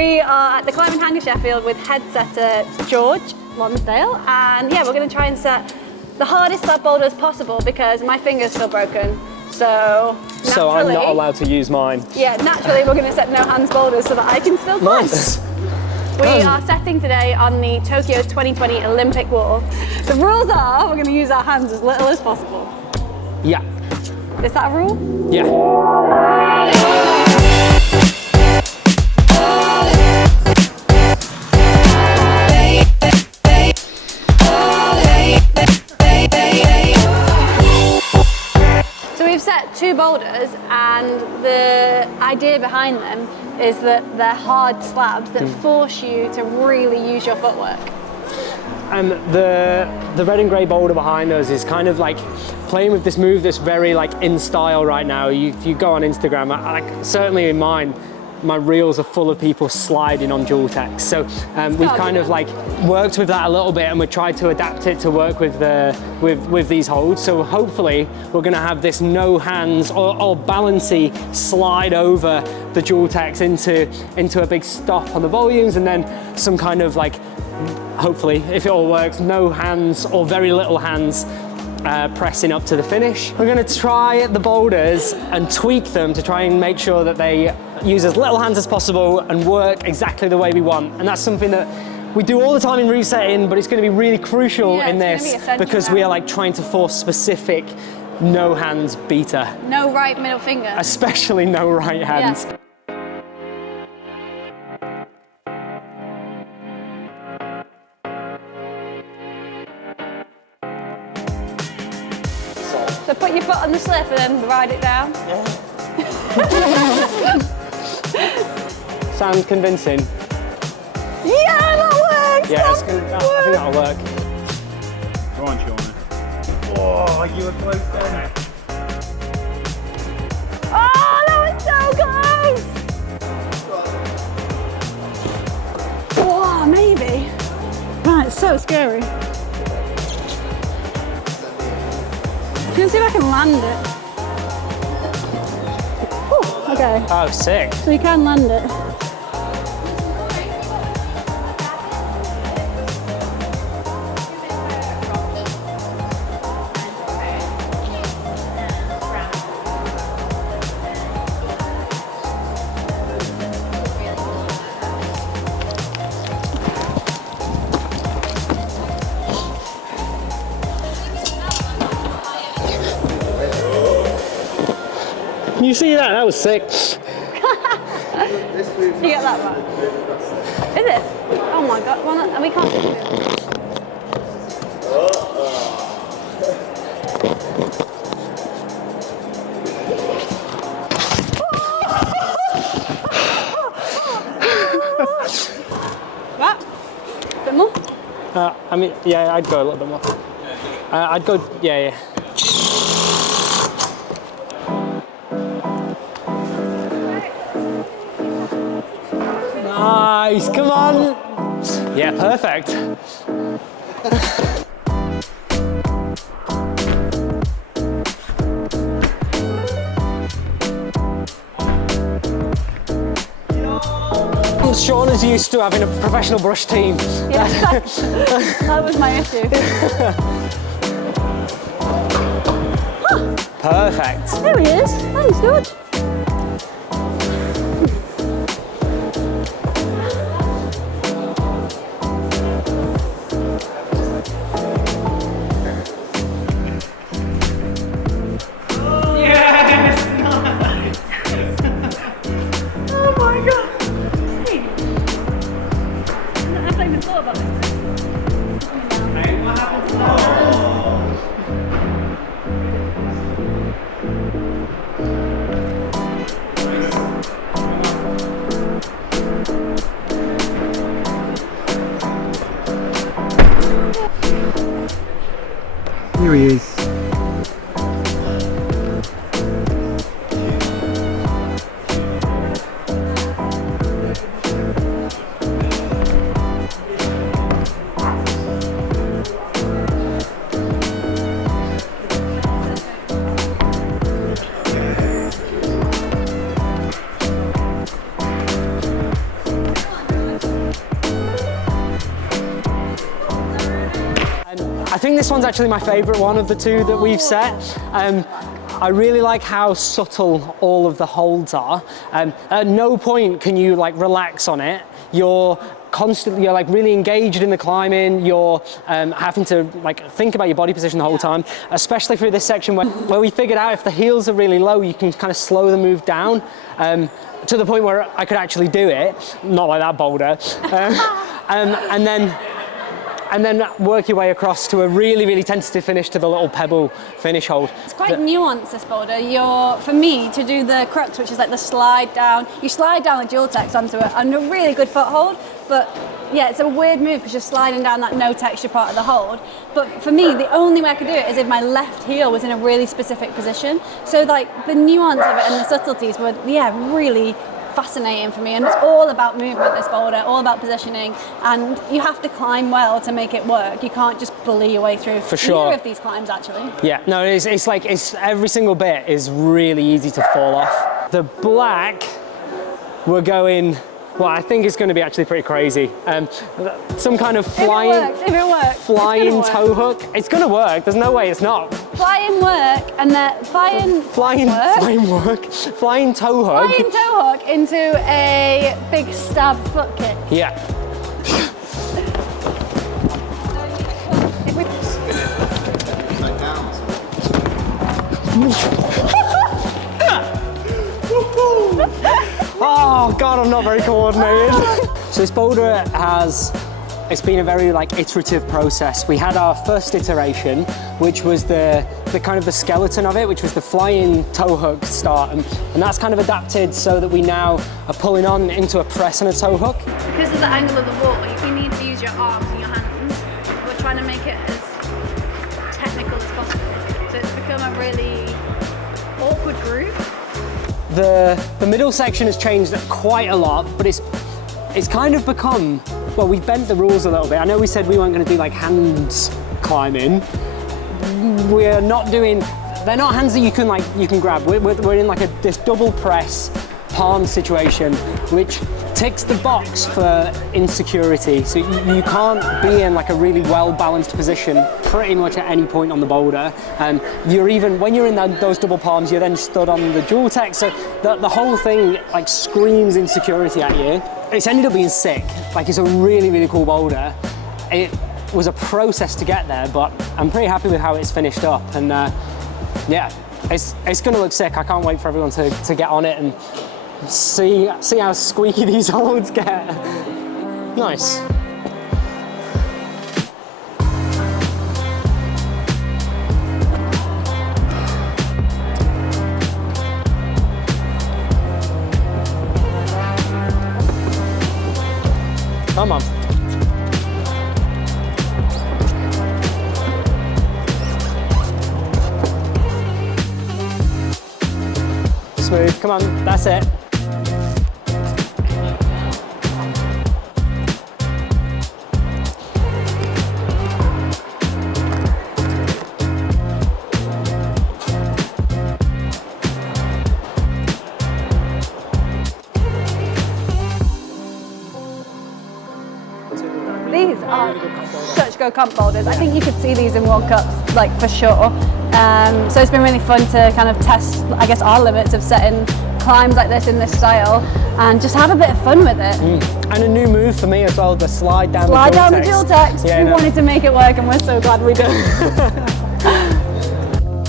We are at the Climbing Hang of Sheffield with head setter George Lonsdale, and yeah, we're going to try and set the hardest slab boulders possible because my finger's still broken. So I'm not allowed to use mine. Yeah, naturally we're going to set no hands boulders so that I can still climb. Nice. We are setting today on the Tokyo 2020 Olympic wall. The rules are we're going to use our hands as little as possible. Yeah. Is that a rule? Yeah. So we've set 2 boulders, and the idea behind them is that they're hard slabs that force you to really use your footwork. And the red and grey boulder behind us is kind of like playing with this move that's very like in style right now. You go on Instagram, certainly in mine, my reels are full of people sliding on dual techs. So we've kind of like worked with that a little bit, and we've tried to adapt it to work with with these holds. So hopefully we're going to have this no hands or balancy slide over the dual techs into a big stop on the volumes, and then some kind of like, hopefully, if it all works, no hands or very little hands pressing up to the finish. We're going to try the boulders and tweak them to try and make sure that they use as little hands as possible and work exactly the way we want. And that's something that we do all the time in route setting, but it's going to be really crucial in this because we are like trying to force specific no hands beater. No right middle finger. Especially no right hands. Yeah. So put your foot on the slip and then ride it down. Yeah. Sounds convincing. Yeah, that works! Yeah, I think that'll work. Go on, Shauna. Oh, you were close then. Oh, that was so close! Oh, maybe. Right, it's so scary. I'm gonna see if I can land it. Whew, okay. Oh, sick. So you can land it. Can you see that? That was sick. You get that right? Is it? Oh my god, well, we can't do it. What? A bit more? I mean, yeah, I'd go a little bit more. I'd go, yeah. Nice, come on. Yeah, perfect. Shauna's used to having a professional brush team. Yeah, that was my issue. Perfect. There he is. Thanks, George. Here he is. think this one's actually my favourite one of the two that we've set. I really like how subtle all of the holds are. At no point can you like relax on it. You're like really engaged in the climbing. You're having to like think about your body position the whole time, especially through this section where we figured out if the heels are really low, you can kind of slow the move down to the point where I could actually do it, not like that boulder, and then work your way across to a really, really tentative finish to the little pebble finish hold. It's quite nuanced, this boulder. For me, to do the crux, which is like the slide down, you slide down the dual text onto it and a really good foothold, but yeah, it's a weird move because you're sliding down that no texture part of the hold. But for me, the only way I could do it is if my left heel was in a really specific position. So like the nuance of it and the subtleties were, yeah, really fascinating for me, and it's all about movement, this boulder, all about positioning, and you have to climb well to make it work. You can't just bully your way through for sure either of these climbs, actually. Yeah, no, it's like every single bit is really easy to fall off. The black, we're going, well, I think it's going to be actually pretty crazy. Some kind of flying toe hook. It's going to work. There's no way it's not. Flying work and then flying toe hook into a big stab foot kick. Yeah. Oh God, I'm not very coordinated. So this boulder it's been a very like iterative process. We had our first iteration, which was the kind of the skeleton of it, which was the flying toe hook start, and that's kind of adapted so that we now are pulling on into a press and a toe hook. Because of the angle of the wall, you need to use your arms and your hands. We're trying to make it as technical as possible. So it's become a really awkward groove. The middle section has changed quite a lot, but it's kind of become, well, we've bent the rules a little bit. I know we said we weren't going to do like hands climbing. We're not doing, they're not hands that you can grab. We're in like this double press palm situation, which ticks the box for insecurity. So you can't be in like a really well balanced position pretty much at any point on the boulder. When you're in those double palms, you're then stood on the dual text. So the whole thing like screams insecurity at you. It's ended up being sick. Like, it's a really, really cool boulder. It was a process to get there, but I'm pretty happy with how it's finished up. And yeah, it's gonna look sick. I can't wait for everyone to get on it and see how squeaky these holds get. Nice. Come on. Smooth, come on, that's it. These are such good comp boulders. I think you could see these in World Cups, like for sure. So it's been really fun to kind of test, I guess, our limits of setting climbs like this in this style and just have a bit of fun with it. And a new move for me as well, the slide down the dual text. Yeah, we wanted to make it work and we're so glad we did.